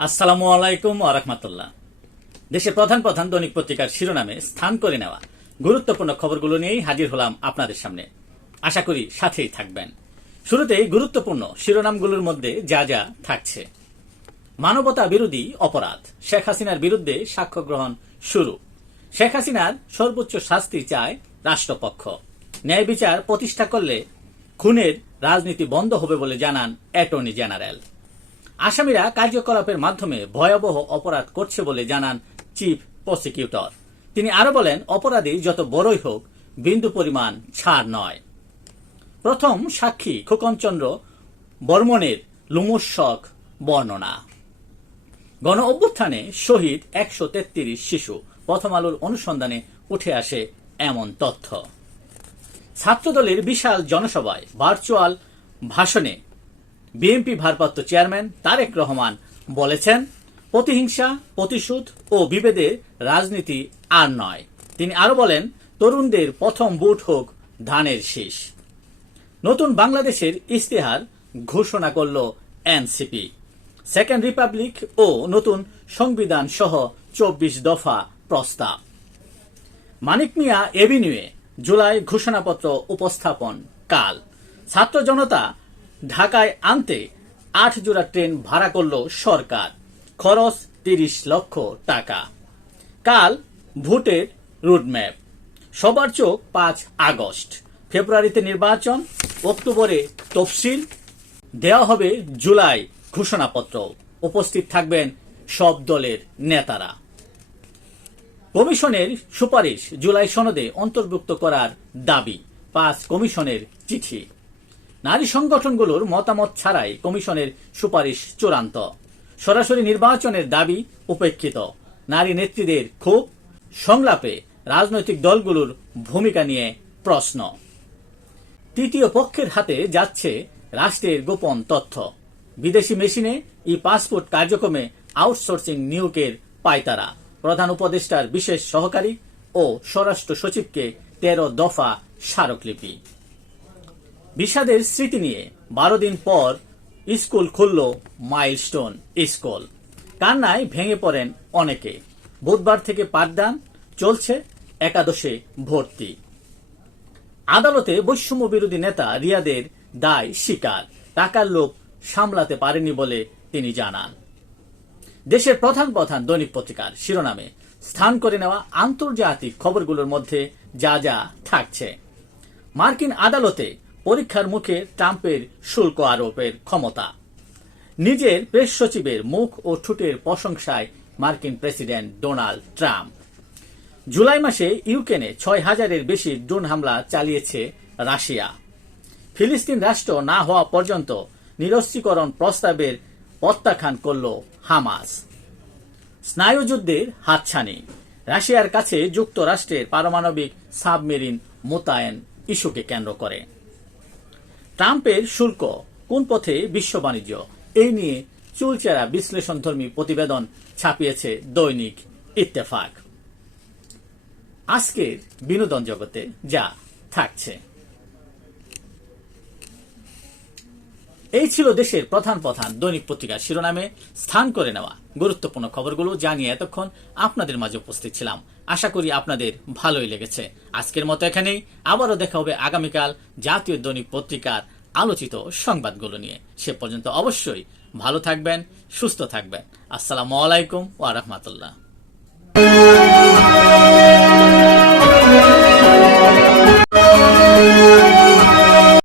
আসসালামু আলাইকুম আরহামতুল্লাহ দেশের প্রধান প্রধান দৈনিক পত্রিকার শিরোনামে স্থান করে নেওয়া। গুরুত্বপূর্ণ খবরগুলো নিয়েই হাজির হলাম আপনাদের সামনে। আশা করি সাথেই থাকবেন। শুরুতেই গুরুত্বপূর্ণ শিরোনামগুলোর মধ্যে যা যা থাকছে। মানবতা বিরোধী অপরাধ, শেখ হাসিনার বিরুদ্ধে সাক্ষ্য গ্রহণ শুরু। শেখ হাসিনার সর্বোচ্চ শাস্তি চায় রাষ্ট্রপক্ষ। ন্যায় বিচার প্রতিষ্ঠা করলে খুনের রাজনীতি বন্ধ হবে বলে জানান অ্যাটর্নি জেনারেল। আসামিরা কার্যকলাপের মাধ্যমে ভয়াবহ অপরাধ করছে বলে জানান চিফ প্রসিকিউটর। তিনি আরও বলেন, অপরাধী যত বড়ই হোক, বিন্দু পরিমাণ ছাড় নয়। প্রথম সাক্ষী খোকনচন্দ্র বর্মনের লুমুৎসক বর্ণনা। গণ অভ্যুত্থানে শহীদ একশো তেত্রিশ শিশু। প্রথম আলোর অনুসন্ধানে উঠে আসে এমন তথ্য। ছাত্রদলের বিশাল জনসভায় ভার্চুয়াল ভাষণে বিএনপি ভারপ্রাপ্ত চেয়ারম্যান তারেক রহমান বলেছেন, প্রতিহিংসা, প্রতিশোধ ও বিভেদের রাজনীতি আর নয়। তিনি আরও বলেন, তরুণদের প্রথম বুট হোক, ধানের শীষ। নতুন বাংলাদেশের ইস্তেহার ঘোষণা করল এনসিপি। সেকেন্ড রিপাবলিক ও নতুন সংবিধান সহ চব্বিশ দফা প্রস্তাব। মানিক মিয়া এভিনিউয়ে জুলাই ঘোষণাপত্র উপস্থাপন কাল। ছাত্র জনতা ঢাকায় আনতে আট জোড়া ট্রেন ভাড়া করল সরকার। খরচ তিরিশ লক্ষ টাকা। কাল ভোটের রুটম্যাপ সবার চোখ পাঁচ আগস্ট। ফেব্রুয়ারিতে নির্বাচন, অক্টোবরে তফসিল, দেওয়া হবে জুলাই ঘোষণাপত্র। উপস্থিত থাকবেন সব দলের নেতারা। কমিশনের সুপারিশ জুলাই সনদে অন্তর্ভুক্ত করার দাবি, পাঁচ কমিশনের চিঠি। নারী সংগঠনগুলোর মতামত ছাড়াই কমিশনের সুপারিশ চূড়ান্ত। সরাসরি নির্বাচনের দাবি উপেক্ষিত। নারী নেত্রীদের ক্ষোভ, সংলাপে রাজনৈতিক দলগুলোর ভূমিকা নিয়ে প্রশ্ন। তৃতীয় পক্ষের হাতে যাচ্ছে রাষ্ট্রের গোপন তথ্য। বিদেশি মেশিনে ই পাসপোর্ট কার্যক্রমে আউটসোর্সিং নিয়োগের পায়তারা। প্রধান উপদেষ্টার বিশেষ সহকারী ও স্বরাষ্ট্র সচিবকে তেরো দফা স্মারকলিপি। বিষাদের স্মৃতি নিয়ে বারো দিন পর স্কুল খুলল মাইলস্টোন স্কুল। কান্নায় ভেঙে পড়েন অনেকে। বুধবার থেকে পাঠদান চলছে একাদশে ভর্তি। আদালতে বৈষম্য বিরোধী নেতা রিয়াদের দায় স্বীকার। টাকার লোভ সামলাতে পারেনি বলে তিনি জানান। দেশের প্রধান প্রধান দৈনিক পত্রিকার শিরোনামে, স্থান করে নেওয়া আন্তর্জাতিক খবরগুলোর মধ্যে যা যা থাকছে। মার্কিন আদালতে পরীক্ষার মুখে ট্রাম্পের শুল্ক আরোপের ক্ষমতা। নিজের প্রেস সচিবের মুখ ও ঠোঁটের প্রশংসায় মার্কিন প্রেসিডেন্ট ডোনাল্ড ট্রাম্প। জুলাই মাসে ইউক্রেনে ছয় হাজারের বেশি ড্রোন হামলা চালিয়েছে রাশিয়া। ফিলিস্তিন রাষ্ট্র না হওয়া পর্যন্ত নিরস্ত্রীকরণ প্রস্তাবের প্রত্যাখ্যান করল হামাস। স্নায়ুযুদ্ধের হাতছানি। রাশিয়ার কাছে যুক্তরাষ্ট্রের পারমাণবিক সাবমেরিন মোতায়েন ইস্যুকে কেন্দ্র করে। ট্রাম্পের শুল্ক কোন পথে বিশ্ব বাণিজ্য? এই নিয়ে চুলচেরা বিশ্লেষণধর্মী প্রতিবেদন ছাপিয়েছে দৈনিক ইত্তেফাক। আজকের বিনোদন জগতে যা থাকছে। এই ছিল দেশের প্রধান প্রধান দৈনিক পত্রিকার শিরোনামে স্থান করে নেওয়া গুরুত্বপূর্ণ খবরগুলো জানিয়ে এতক্ষণ আপনাদের মাঝে উপস্থিত ছিলাম। আশা করি আপনাদের ভালোই লেগেছে। আজকের মতো এখানেই। আবারও দেখা হবে আগামীকাল জাতীয় দৈনিক পত্রিকার আলোচিত সংবাদগুলো নিয়ে। সে পর্যন্ত অবশ্যই ভালো থাকবেন, সুস্থ থাকবেন। আসসালামু আলাইকুম ওয়ারহমাতুল্লাহ